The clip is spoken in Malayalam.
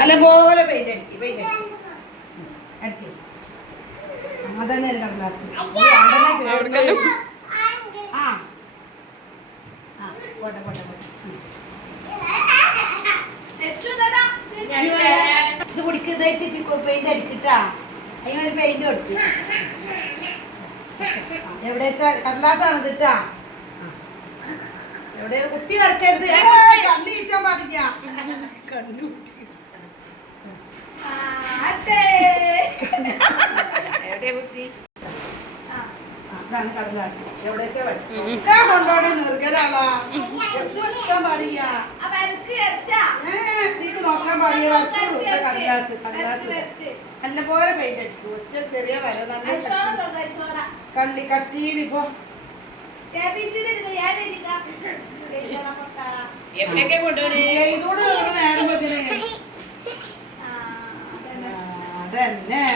അല്ല പോലെ പെയിന്റ് അടിക്കും പെയിന്റ് അടിക്കും അതന്നെ കടലാസ് ആ ആ പോട്ടെ പോട്ടെ പോട്ടെ ഇത് കുടിക്കുന്നതായിട്ട് പെയിന്റ് അടിക്കട്ടാ അതിനൊരു പെയിന്റ് കൊടുക്കും എവിടെ കടലാസാണ് ഇതിട്ടാ എവിടെ കുത്തി വരക്കരുത് കണ്ണു വീഴ്ചാൻ പാടില്ല കണ്ണു അതാണ് കടലാസ് എവിടെ കൊണ്ടോടെ നിർഗലാളാ എന്ത് വരയ്ക്കാൻ പാടില്ല നീക്ക് നോക്കാൻ പാടിയ വരച്ച കടലാസ് കടലാസ് നല്ല പോലെ പെയിന്റ് അടിക്കും ഒറ്റ ചെറിയ വര നല്ല കള്ളി കട്ടിയിലിപ്പോ എവിടെയൊക്കെ കൊണ്ടുപോയി ഇതോട് നേരം വെക്കണേ അതന്നെ